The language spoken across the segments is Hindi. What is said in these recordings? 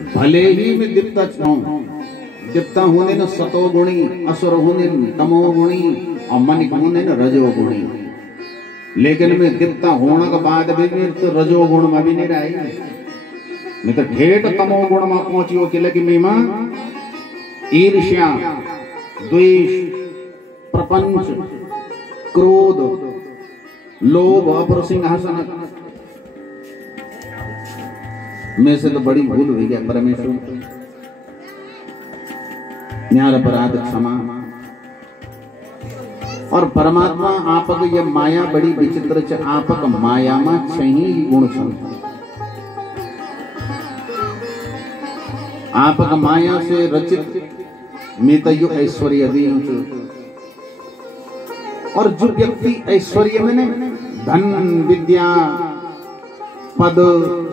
भले ही मैं दीप्ता छूं, दीप्ता होने न सतोगुणी, असुर होने न तमोगुणी और मनिक होने न रजोगुणी। लेकिन मैं दीप्ता होने के बाद भी मैं तो रजोगुण में भी नहीं रही, मैं तो ठेठ तमोगुण में पहुंची हो कि लगी मैं ईर्ष्या, द्वेष, प्रपंच, क्रोध, लोभ, अपरसिंहासन में से तो बड़ी भूल हुई गया परमेश्वर। न्यार अपराध क्षमा। और परमात्मा आपक ये माया बड़ी विचित्र च, आपक माया में छही गुण छन। आपक माया से रचित मितयु ऐश्वर्य दीन। और जो व्यक्ति ऐश्वर्य में ने धन, विद्या, पद,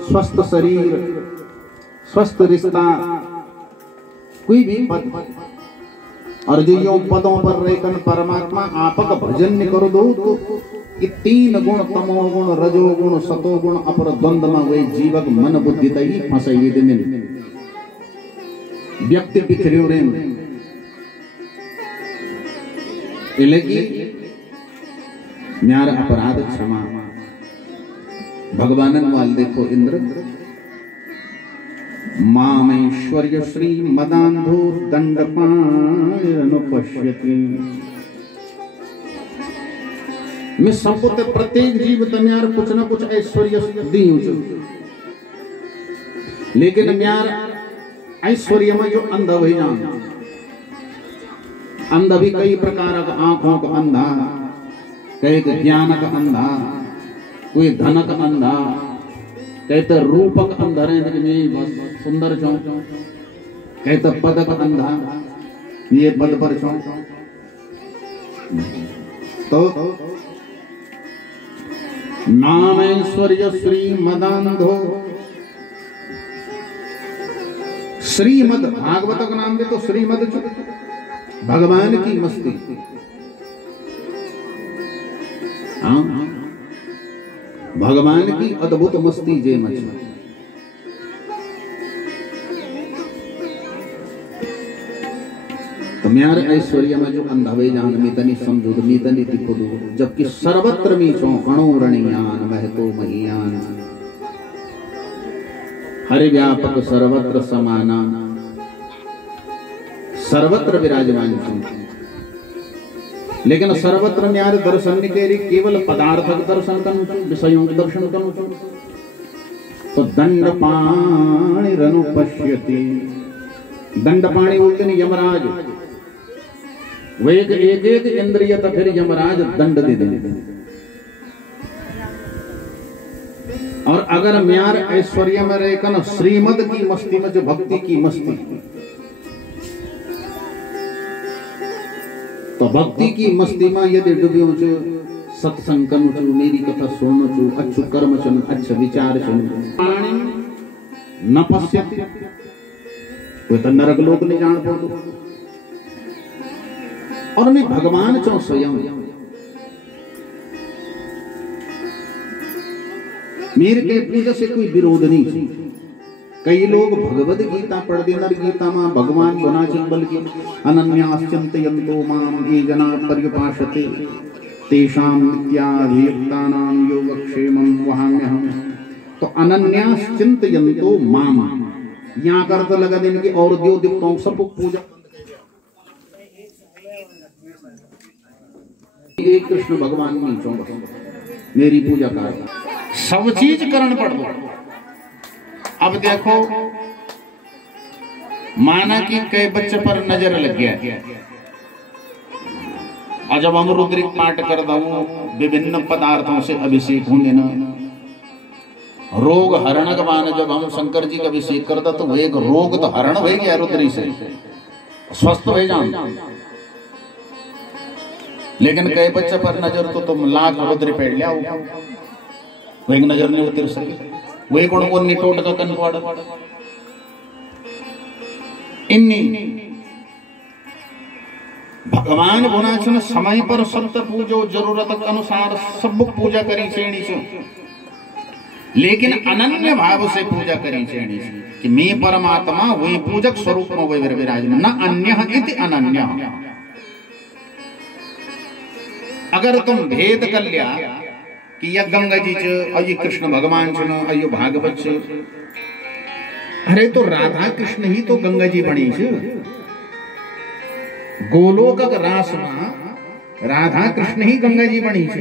स्वस्थ शरीर, स्वस्थ रिश्ता, कोई भी पद, और जो यो पदों पर रहकर परमात्मा आपक भजन न कर दो तो ये तीन गुण, तमोगुण, रजोगुण, सतोगुण अपर द्वंद्व में वे जीवक मन बुद्धि तही फंसे ये दिन व्यक्ति बिखरे रहें। न्यार अपराध क्षमा। भगवानन वाल देखो इंद्र मामेश्वर्य श्री मदांधो दंडपायनुपश्यति। मैं सबको प्रत्येक जीव तम्यार कुछ न कुछ ऐश्वर्य दीऊं, लेकिन म्यार ऐश्वर्य में जो अंधा हुई जान, अंधा भी कई प्रकार का, आंखों का अंधा, कई ज्ञान का अंधा, कोई धन का अंधा, कहते रूपक अंधा है बस सुंदर छो, कहते पद का अंधा ये पद पर छो। तो नाम ऐश्वर्य श्री मदांधो। श्रीमद भागवत का नाम दे तो श्रीमद भगवान की मस्ती। हाँ, भगवान की अद्भुत मस्ती जे मच। तो म्यार ऐश्वर्य में जो अंधा वे जान मीतनी समझो तो मीतनी तिखुदो, जबकि सर्वत्र मीचो कणो रणियान महतो महियान। हरि व्यापक सर्वत्र समाना, सर्वत्र विराजमान छो। लेकिन सर्वत्र न्यार दर्शन के केवल पदार्थक दर्शन करूं छो, विषयों के दर्शन करूं छो। तो दंडपाणि रनुपश्यति। दंडपाणि बोलते हैं यमराज, वे एक एक इंद्रिय तो फिर यमराज दंड दे देंगे। और अगर म्यार ऐश्वर्य में रहकर श्रीमद की मस्ती में, जो भक्ति की मस्ती, तो भक्ति की मस्ती में यदि डूबी हो, सत्संग करूं, मेरी कथा सुनो छू, अच्छु कर्म चुन, अच्छा विचार चुन, न पश्यति, कोई तो नरक लोक नहीं जान पाओ। और मैं भगवान चो स्वयं, मेरे के पूजा से कोई विरोध नहीं। कई लोग भगवद गीता पढ़ दे, नर गीता में भगवान बना चिंबल की अनन्याश्चिन्तयन्तो माम ये जना पर्युपासते तेषां नित्याभियुक्तानां योगक्षेमं वहाम्यहम्। तो अनन्याश्चिन्तयन्तो माम यहाँ कर तो लगा देने की, और देव देवताओं सब पूजा एक कृष्ण भगवान नहीं चौंक, मेरी पूजा कर सब चीज करण पड़ दो। अब देखो माना कि कई बच्चे पर नजर लग गया, और जब हम रुद्रिक पाठ कर दो, विभिन्न पदार्थों से अभिषेक होंगे ना, रोग हरण का मान, जब हम शंकर जी का अभिषेक करता तो एक रोग तो हरण हो गया, रुद्री से स्वस्थ हो जान। लेकिन कई बच्चे पर नजर तो तुम लाख रुद्र पेड़ लिया, वो एक नजर नहीं उतर सके, वही कोण को निटोट का कन पड़ इन्नी भगवान गुणाचन समय पर सत्य पूजो, जरूरत के अनुसार सब पूजा करी छेणी से, लेकिन अनन्य भाव से पूजा करी छेणी से। कि मैं परमात्मा वही पूजक स्वरूप में वही विराजमान, न अन्य इति अनन्य। अगर तुम भेद कर लिया कि यह गंगा जी च और ये कृष्ण भगवान छ और ये भागवत छ, अरे तो राधा कृष्ण ही तो गंगा जी बनी छ। गोलोक रास में राधा कृष्ण ही गंगा जी बनी छ,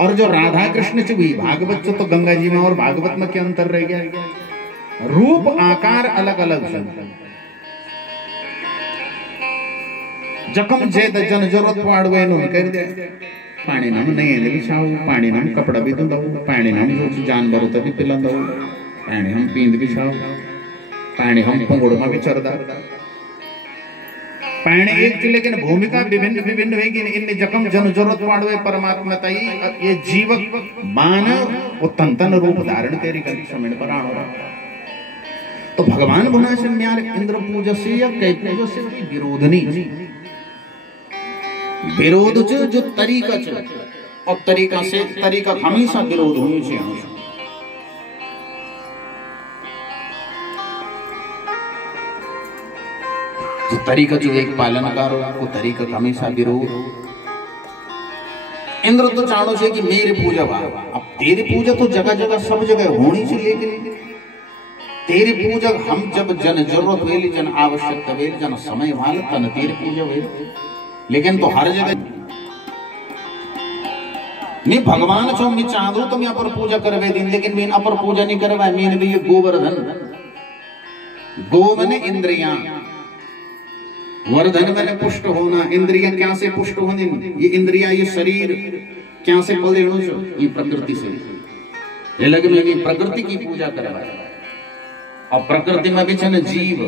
और जो राधा कृष्ण च भी भागवत च तो गंगा जी में और भागवत में क्या अंतर रह गया? रूप आकार अलग अलग छ। जखम जेद जन जरूरत पाड़वे नु कर दे, पानी नाम नहीं है बिछाओ, पानी नाम कपड़ा भी धो, पानी नाम जो जानवर तो भी पिला दो, पानी हम पींद बिछाओ, पानी हम पंगुड़ में भी चरदा, पानी एक थी लेकिन भूमिका विभिन्न विभिन्न होगी। इन जखम जन जरूरत पाड़वे परमात्मा तई ये जीवक मानव वो तन तन रूप धारण तेरी कर समय पर आनो। तो भगवान बुना से न्यार इंद्र पूजा से या कई पूजा से कोई विरोध नहीं। विरोध जो तरीका च और तरीका से तरीका हमेशा विरोध होनी चाहिए। जो तरीका जो एक पालन करो वो तरीका हमेशा विरोध। इंद्र तो चाहो छे कि मेरी पूजा बा, अब तेरी पूजा तो जगह जगह सब जगह होनी चाहिए, लेकिन तेरी पूजा हम जब जन जरूरत वेली जन आवश्यकता वेली जन समय वाल तन तेरी पूजा वेली, लेकिन तो हर जगह नहीं। भगवान छो मैं चाहूं तो मैं अपर पूजा करवे दिन, लेकिन मैं अपर पूजा नहीं करवा। मैंने भी ये गोवर्धन, गो मैंने इंद्रियां, वर्धन मैंने पुष्ट होना। इंद्रियां क्या से पुष्ट होनी? ये इंद्रियां ये शरीर क्या से पले ये प्रकृति से। ये लगे में प्रकृति की पूजा करवा, और प्रकृति में भी छन जीव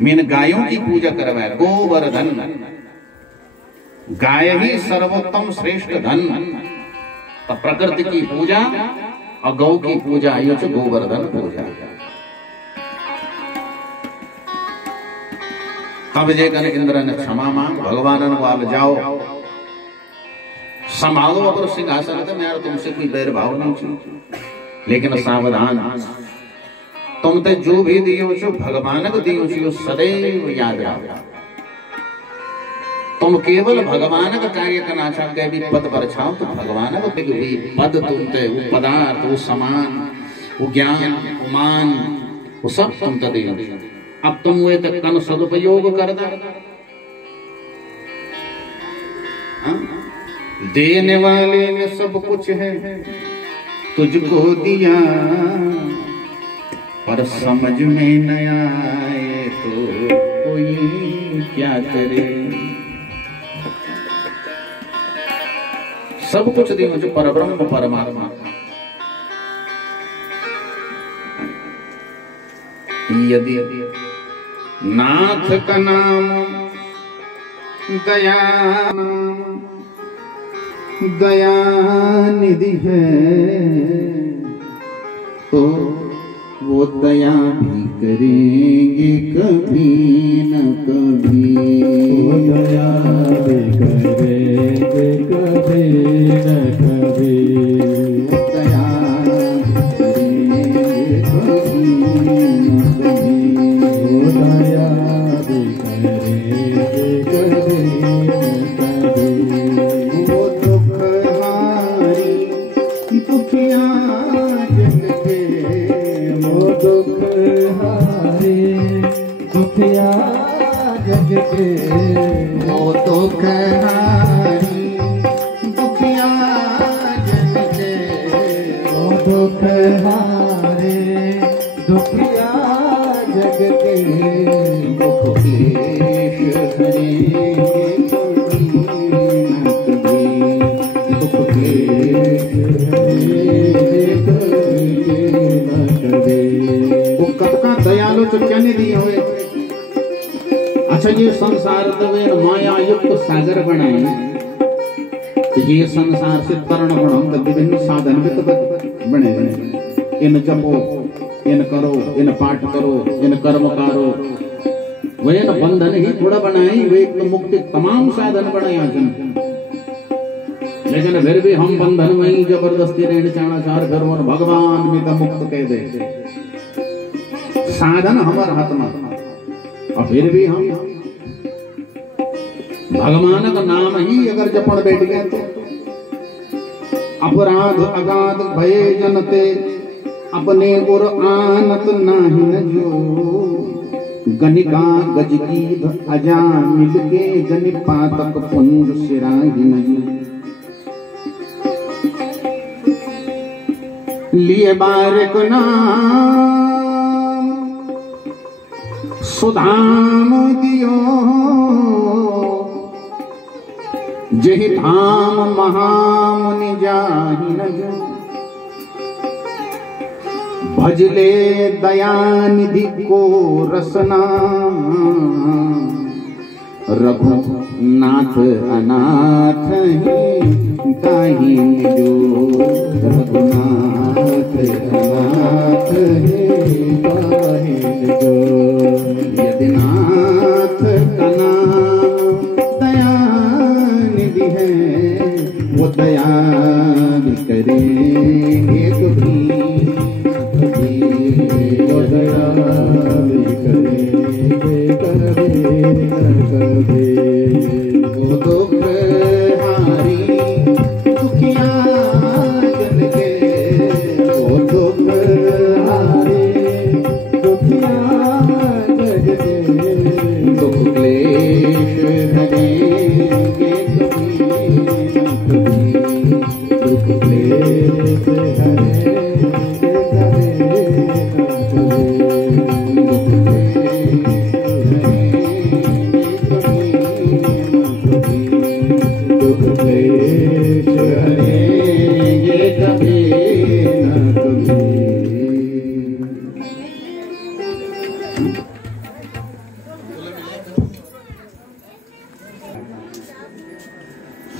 मीन गायों की पूजा करवाए। गोवर्धन, गाय ही सर्वोत्तम श्रेष्ठ धन। तो प्रकृति की पूजा और गौ की पूजा ये तो गोवर्धन पूजा। तब जेकन इंद्र ने क्षमा मांग, भगवान वाल जाओ संभालो अगर सिंहासन, तो मेरा तुमसे कोई बैर भाव नहीं चाहिए, लेकिन सावधान तुम ते जो भी दियो छो भगवान को दियो छो सदैव याद रखो। तुम केवल भगवान का कार्य करना चाहते भी पद पर छाओ, तो भगवान को भी पद तुम ते वो पदार्थ वो समान वो ज्ञान वो मान वो सब तुम ते दियो। अब तुम वे तक कन सदुपयोग कर दो। देने वाले ने सब कुछ है तुझको दिया, पर समझ में न आए तो कोई क्या करे। सब कुछ दियो जो परब्रह्म परमात्मा। यदि नाथ का नाम दया दया निधि है, तो वो दया भी करेंगे कभी न कभी। वो दया भी करेंगे कभी न कभी। दया करेंगे कभी न कभी। वो दया भी करेंगे कभी न कभी। वो दुख हारी दुखिया दुख हारे दुखिया जग के। वो दुख हारी दुखिया जग के। वो दुख हारे दुखिया जग के। दुख क्लेश हरेंगे कभी न कभी। दुख क्लेश हरेंगे कभी न कभी। कब का दयालु तो क्या नहीं दिए हुए। अच्छा ये संसार तवेर माया युक्त सागर बनाए, तो ये संसार से तरण बनो तो विभिन्न साधन भी तो बने बने। इन जपो इन करो इन पाठ करो इन कर्म करो, वे न बंधन ही थोड़ा बनाए, वे एक मुक्ति तमाम साधन बनाया। लेकिन फिर भी हम बंधन में ही जबरदस्ती ऋण चाणा चार कर भगवान में तो मुक्त कह दे साधन हमारे हाथ में और फिर भी हम भगवान का नाम ही अगर जपण बैठ गए तो अपराध अगाध भये जनते अपने और आनत नाही न जो गनिका गज की अजा मिलके जनि पातक पुंज सिराही न जो लिए बारिक नाम सुधाम दियो जहि धाम महामुनि जाहि न जो भजले दयानिधि को रसना रघुनाथ अनाथ है ताहि जो रघुनाथ अनाथ है ताहि जो यदि नाथ का नाम दयानिधि है वो दया भी करेंगे कभी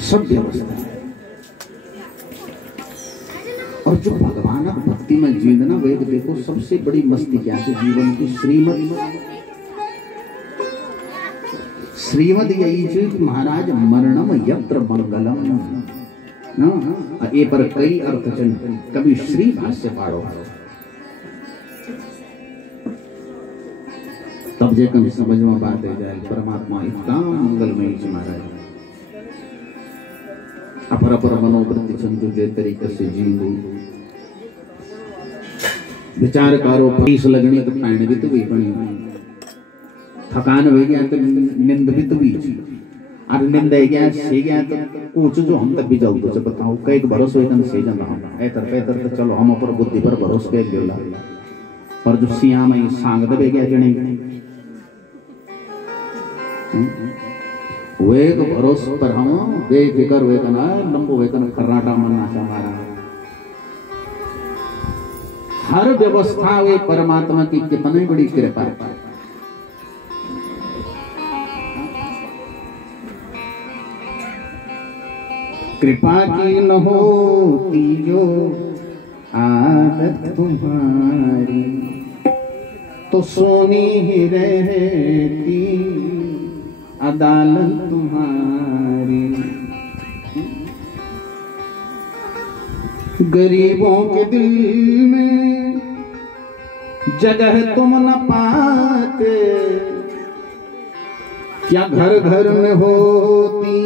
सब व्यवस्था है। और जो भगवान भक्ति में जीना वेद देखो सबसे बड़ी मस्ती क्या है जीवन की श्रीमद यही जो महाराज मरणम यत्र मंगलम ना ये पर कई अर्थ चल कभी श्री भाष्य पाड़ो तब जे कभी समझ में बात है जाए परमात्मा इतना मंगलमय जी महाराज अपर अपर मनोवृत्ति चंदु के तरीके से जीव विचार करो फीस लगनी तो पैण भी तो भी बनी थकान हो गया तो निंद भी तो भी और निंद है गया से गया तो कुछ जो हम तक भी जाओ तो बताओ कई भरोसा होता से जाना ऐतर तो चलो हम ऊपर बुद्धि पर भरोसा कर लियो पर जो सिया में सांग दबे गया जने वे को भरोसा पर हम बेफिक्र वे कना लंबो वे कना कर्नाटक मन्ना हमारा हर व्यवस्था वे परमात्मा की कितनी बड़ी कृपा है। कृपा की न होती जो आदत तुम्हारी तो सोनी ही रहती अदालत तुम्हारी। गरीबों के दिल में जगह तुम न पाते क्या घर घर में होती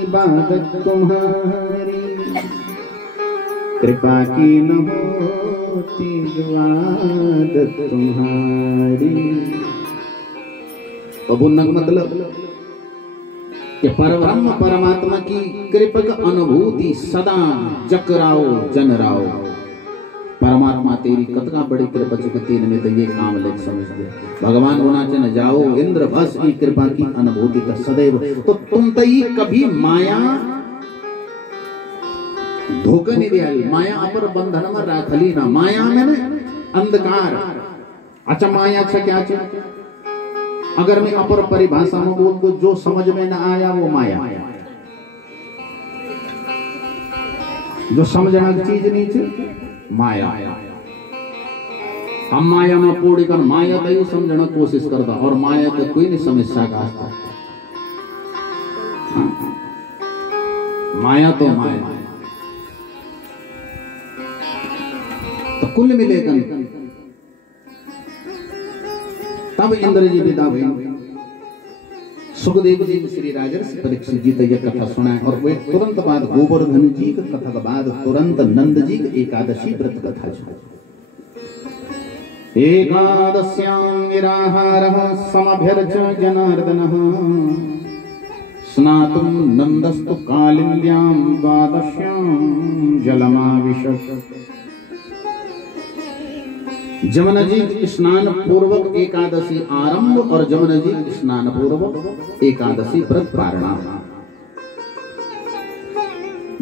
इबादत तुम्हारी। कृपा की न होती जो आदत तुम्हारी। मतलब कि परब्रह्म परमात्मा की कृपा का अनुभूति सदा जकराओ जनराओ। परमात्मा तेरी कतका बड़ी कृपा चुके तीन में तो ये काम लेख समझ दे भगवान गुना न जाओ इंद्र बस की कृपा की अनुभूति का सदैव तो तुम तई कभी माया धोखा नहीं दिया। माया अपर बंधन में राखली ना माया में ना अंधकार। अच्छा माया अच्छा क्या चाहिए अगर मैं अपर परिभाषा में बोल तो जो समझ में ना आया वो माया। जो समझना चीज नहीं थी माया। हम माया में पूरी कर माया का ही समझना कोशिश करता और माया को कोई नहीं समझ सका। माया तो माया। तो कुल मिलेकर तब इंद्र जी विदा हुए। सुखदेव जी ने श्री राजर्षि परीक्षित जी यह कथा सुनाए और वे तुरंत बाद गोवर्धन जी की कथा के बाद तुरंत नंद जी की एकादशी व्रत कथा एकादश्यां निराहारः समभ्यर्च जनार्दनः स्नातुं नंदस्तु कालिन्द्यां द्वादश्यां जलमाविशत्। जमुना जी स्नान पूर्वक एकादशी आरंभ और जमुना जी स्नान पूर्वक एकादशी व्रत पारणा।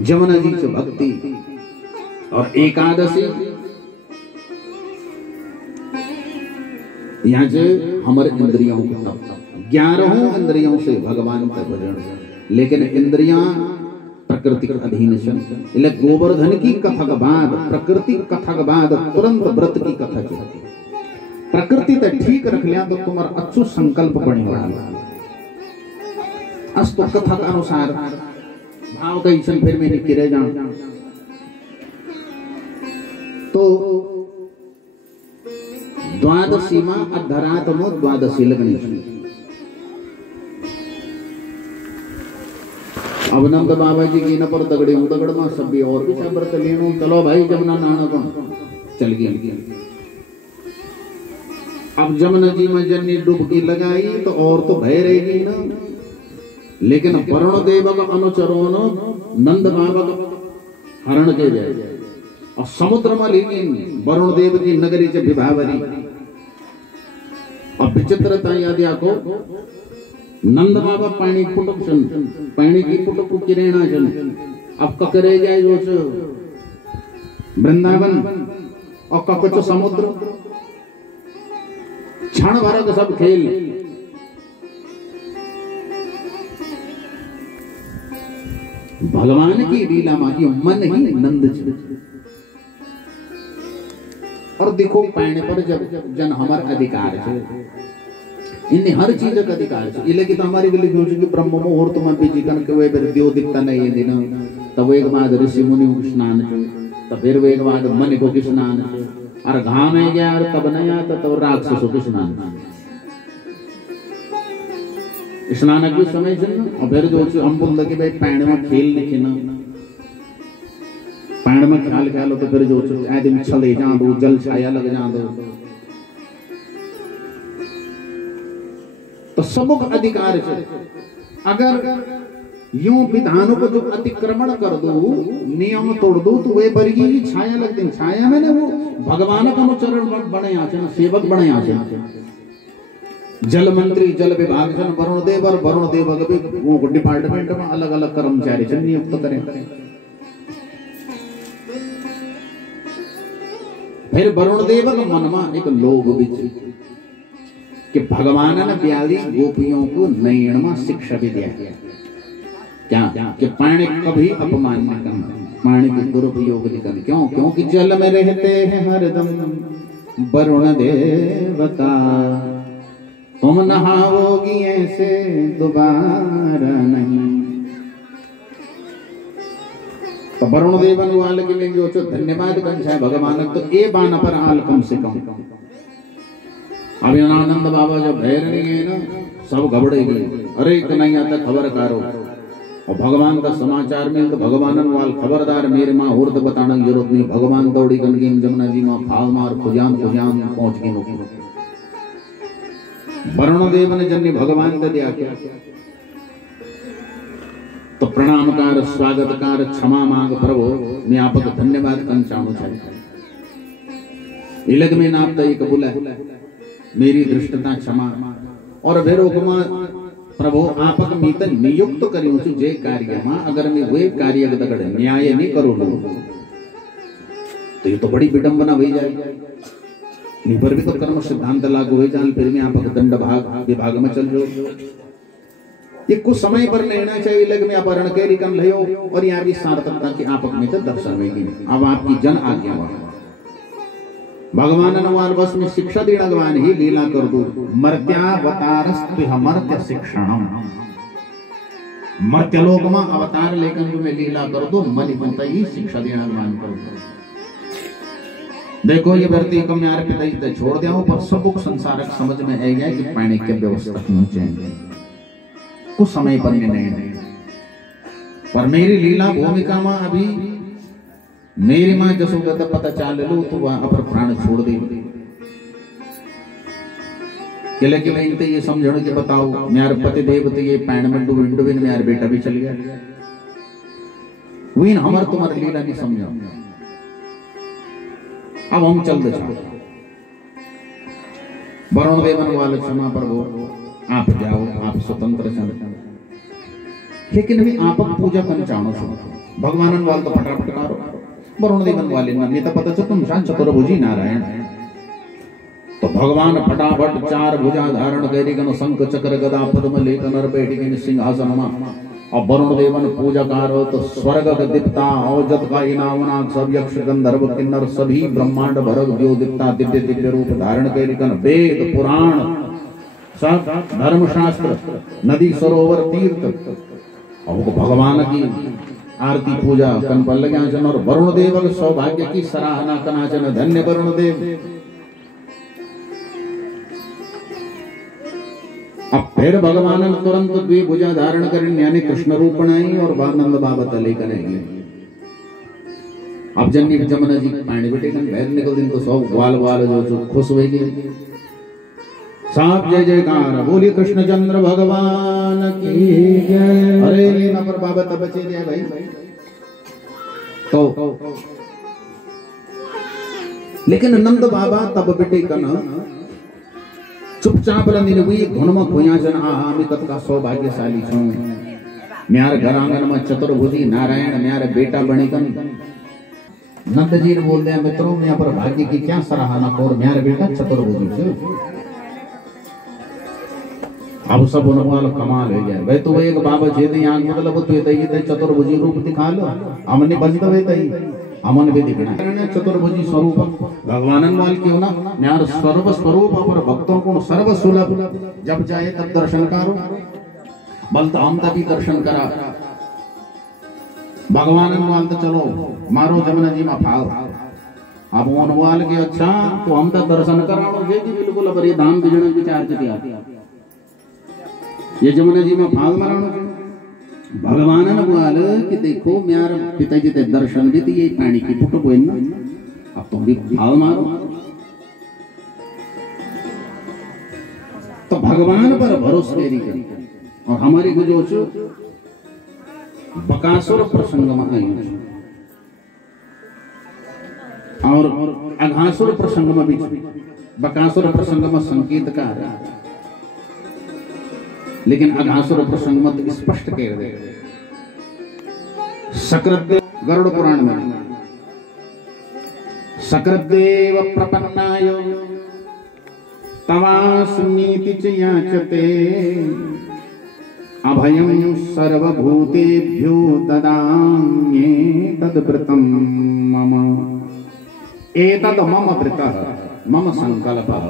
जमुना जी से भक्ति और एकादशी यहाँ से हमारे इंद्रियों को 11 इंद्रियों से भगवान का भजन, लेकिन इंद्रियां प्रकृति के अधीन से। गोवर्धन की कथा के बाद प्रकृति कथा के बाद तुरंत व्रत की कथा चलती। प्रकृति तो ठीक रख लिया तो तुम्हारा अच्छो संकल्प बने वाला अस्तु कथा के अनुसार भाव का ईशन फिर में निकले जा तो द्वादशी मां अधरात्मो द्वादशी लगनी। अब नंद बाबा जी की न पर दगड़े हूं दगड़ में सब भी और भी व्रत लेनो। चलो भाई जमुना नहाना कौन चल गया। अब जमुना जी में जन्नी डुबकी लगाई तो और तो भय रहेगी ना, लेकिन वरुण देव का अनुचरों नंद बाबा हरण के जाए और समुद्र में लेकिन वरुण देव की नगरी से विभावरी। अब विचित्रता याद आको नंद बाबा पानी फुटक सन पानी की फुटक किरेणा सन। अब ककरे जाए जो वृंदावन और ककचो समुद्र क्षण भर का सब खेल। भगवान की लीला माही मन ही नंद जी। और देखो पैने पर जब जन हमार अधिकार है इन्हें हर चीज का अधिकार है। लेकिन हमारी गली कि ब्रह्म मुहूर्त में भी जीवन के वे देव दिखता नहीं है दिन तब एक बाद ऋषि मुनि को स्नान तब फिर वो एक बाद मन को स्नान और घाम में गया और तब नहीं आता तब राक्षसों को स्नान स्नान के समय और फिर जो हम बोल कि भाई पैण में खेल नहीं ना पैण में ख्याल ख्याल हो तो फिर जो आदमी चले जा दो जल छाया लग जा दो तो सबको अधिकार है। अगर यूं विधानों को जो अतिक्रमण कर दो नियम तोड़ दो तो वे वर्गी की छाया लगती है। छाया में ना वो भगवान का अनुचरण बने आचरण सेवक बने आचरण। जल मंत्री जल विभाग जन वरुण देव और वरुण देव वो डिपार्टमेंट में अलग अलग कर्मचारी जन नियुक्त करें। फिर वरुण देव के मन में एक लोभ भी कि भगवान ने 42 गोपियों को नयन में शिक्षा भी दिया क्या कि पानी कभी अपमान न करना, पानी के दुरुपयोग नहीं करना। क्यों? क्योंकि जल में रहते हैं हरदम वरुण देवता, तुम नहाओगी ऐसे दोबारा नहीं। तो वरुण देवन वाले के लिए जो धन्यवाद कंछा भगवान तो ए बान पर आल कम से कम। अब आनंद बाबा जब भय रही है ना सब घबरेगी, अरे कन्हैया तक खबर करो और भगवान का समाचार मिल तो भगवान वाल खबरदार मेरे माँ और तो बताना जरूरत नहीं। भगवान दौड़ी गंगी जमुना जी माँ फाल मार खुजान खुजान पहुंच गई। वरुण देव ने जन्य भगवान का दिया क्या तो प्रणामकार स्वागतकार क्षमा मांग प्रभु मैं आपका धन्यवाद कंचाणु चाहिए। इलग में नापता एक बोला मेरी दृष्टता क्षमा और भेरोकमा प्रभु आपक मीत नियुक्त करियो जे कार्य मां अगर मैं वे कार्य दगड़ न्याय नहीं करो तो ये तो बड़ी विडंबना हो जाए। नहीं पर भी तो कर्म सिद्धांत लागू हो जाए फिर मैं आपक दंड भाग विभाग में चल जाओ। ये कुछ समय पर लेना चाहिए लग में आप अरण के रिकन लियो और यहाँ भी सार्थकता की आपक में तो दर्शन में अब आपकी जन आज्ञा वहां भगवान अनुवार बस में शिक्षा देना भगवान ही लीला कर दो मर्त्यावतारस्त्विह मर्त्य शिक्षणम। मर्त्यलोक में अवतार लेकर तुम्हें लीला कर दो मन ही शिक्षा देना मान करो। देखो ये भर्ती कम यार पिता छोड़ दिया पर सब संसारक समझ में आ गया कि पानी के व्यवस्था चाहिए कुछ समय पर निर्णय पर मेरी लीला भूमिका में अभी मेरी माँ जसोदा पता चाल लो तो वह अपर प्राण छोड़ दे किले के लाइन ये समझो कि बताओ मेरे पति देव ये पैण में डुबिन मेरा बेटा भी चल गया वीन हमार तुम्हारी लीला नहीं समझा। अब हम चल दे वरुण देवन वाले क्षमा पर वो आप जाओ आप स्वतंत्र चल लेकिन अभी आप पूजा कर चाहो भगवान वाल तो फटाफट करो वरुण देवन वाले में तो पता चल तुम चतुर्भुजी नारायण तो भगवान फटाफट चार भुजा धारण करिकन शंख चक्र गदा पद्म लेकर नर बैठिकन सिंहासन में और वरुण देवन पूजा करो तो स्वर्ग दीप्ता औजत का इनावना सब यक्ष गंधर्व किन्नर सभी ब्रह्मांड भरग जो दीप्ता दिव्य दिव्य रूप धारण करिकन वेद पुराण सब धर्मशास्त्र नदी सरोवर तीर्थ और भगवान की आरती पूजा कनपल लग्याचन और वरुण देव सौभाग्य की सराहना कनाचन धन्य वरुण देव। अब फिर भगवान तुरंत द्विभुजा धारण करें यानी कृष्ण रूप बनाई और नंद बाबा तले करेंगे। अब जन्नी जमुना जी पानी बेटे बहर निकल दिन तो सब ग्वाल वाल जो खुश हुए साहब जय जयकार बोलिए कृष्णचंद्र भगवान की जय। अरे लीला पर बाबा तब बचे दिया भाई तो लेकिन नंद बाबा तब बेटे कन चुपचाप रंदिन हुई धुन में खोया जन आमी कत का सौभाग्यशाली छूं म्यार घर आंगन में चतुर्भुजी नारायण म्यार बेटा बणिकन नंद जी ने बोल दिया मित्रों मैं पर भाग्य की क्या सराहना और म्यार बेटा चतुर्भुजी छे। अब सब उनवाल कमाल हो गया वे तो वो एक बाबा जे ते आंख मतलब तो ये चतुर्भुजी रूप दिखा लो हमने बंद वे तई अमन भी दिखना चतुर्भुजी स्वरूप भगवानन वाल क्यों ना न्यार सर्व स्वरूप और भक्तों को सर्व सुलभ जब जाए तब दर्शन करो बल तो हम तभी दर्शन करा भगवानन वाल तो चलो मारो जमुना जी में फाल अब उनवाल के अच्छा तो हम तो दर्शन कराओ जे की बिल्कुल अब ये धाम बिजण विचार के दिया ये जमुना जी में फाल मारो भगवान वाल कि देखो म्यार पिताजी ते दर्शन भी ये पानी की फुट कोई ना अब तुम भी फाल मारो तो भगवान पर भरोसा करी और हमारी गुजोच बकासुर प्रसंग में आई और अघासुर प्रसंग में भी बकासुर प्रसंग में संकेत का लेकिन अघासुर प्रसंग में स्पष्ट कह दे सकृदेव गरुड़ पुराण में सकृदेव प्रपन्नाय तवास्मीति च याचते अभयं सर्वभूतेभ्यो ददाम्ये तद्व्रतं मम एतद् मम व्रतः मम संकल्पः।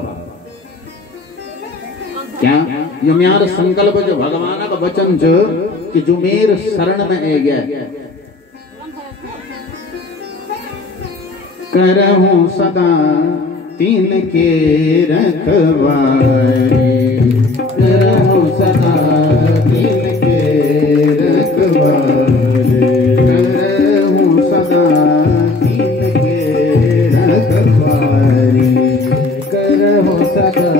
क्या ये मेरा संकल्प जो भगवान का वचन जो कि जो मेरे शरण में आ गया करहूं सदा तीन के रखवारे करहूं सदा तीन के रखवारे करहूं सदा तीन के रखवारे करहूं सदा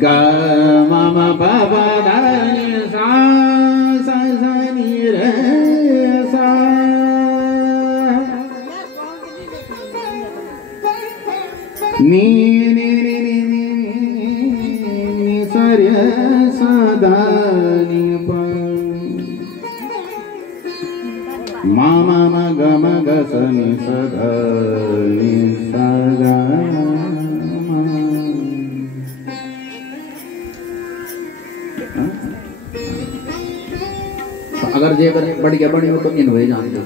ग म म प प ध नि सा सा सा नि रे सा नि नि नि नि नि सा रे सा ध नि प म म म ग म ग स नि स ध नि सा ग अगर जे बढ़ गया बड़ी हो तो इन हुए जान दो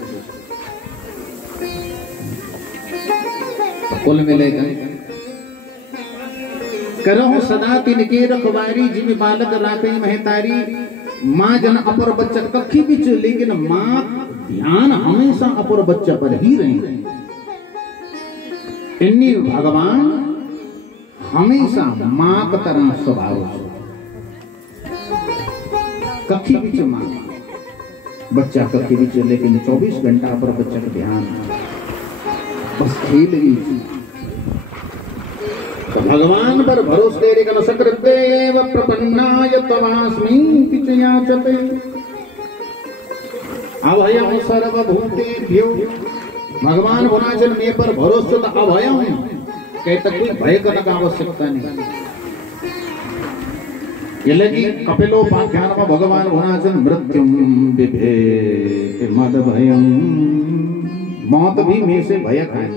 कुल मिलेगा करहु सदा तिनके रखवारी जिम बालक राखे महतारी माँ जन अपर बच्चा कखी बिच लेकिन माँ ध्यान हमेशा अपर बच्चा पर ही रहे इन्हीं भगवान हमेशा माँ का तरह स्वभाव कखी बिच माँ बच्चा कखी बिच लेकिन 24 घंटा पर बच्चा का ध्यान बस खेल रही तो भगवान पर भरोसे तेरे कन सकृतेव प्रपन्नाय तवास्मि पिचयाचते अभयं सर्वभूतेभ्यो भगवान गुणाचल में पर भरोसे तो अभयं कहता कोई भय करने का आवश्यकता नहीं ये लगी कपिलोपाख्यान में भगवान गुणाचल मृत्युम बिभेति मद भयं मौत भी में से भय खाए